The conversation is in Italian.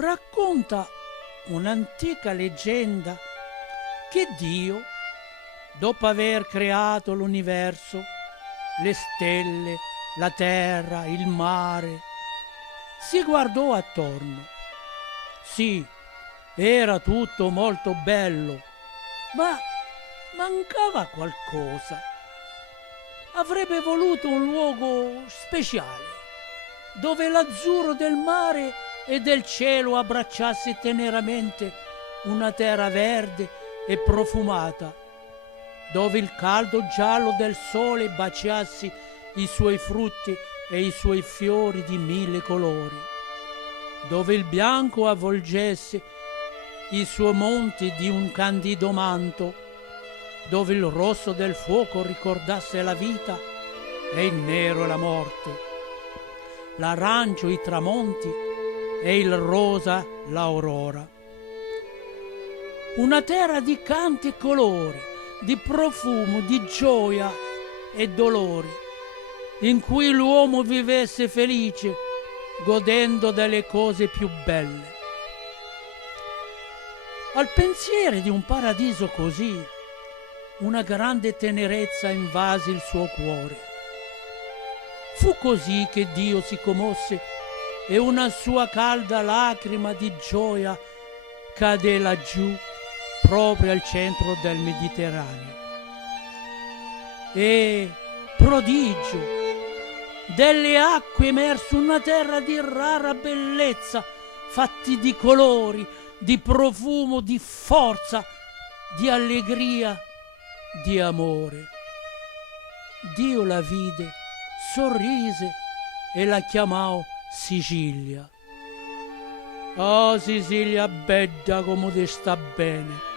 Racconta un'antica leggenda che Dio, dopo aver creato l'universo, le stelle, la terra, il mare, si guardò attorno. Sì, era tutto molto bello, ma mancava qualcosa. Avrebbe voluto un luogo speciale, dove l'azzurro del mare e del cielo abbracciasse teneramente una terra verde e profumata, dove il caldo giallo del sole baciasse i suoi frutti e i suoi fiori di mille colori, dove il bianco avvolgesse i suoi monti di un candido manto, dove il rosso del fuoco ricordasse la vita e il nero la morte, l'arancio i tramonti e il rosa l'aurora. Una terra di canti e colori, di profumo, di gioia e dolori, in cui l'uomo vivesse felice, godendo delle cose più belle. Al pensiero di un paradiso così, una grande tenerezza invase il suo cuore. Fu così che Dio si commosse e una sua calda lacrima di gioia cadé laggiù, proprio al centro del Mediterraneo. E, prodigio, delle acque emerse una terra di rara bellezza, fatti di colori, di profumo, di forza, di allegria, di amore. Dio la vide, sorrise e la chiamò Sicilia. Oh Sicilia bella come ti sta bene!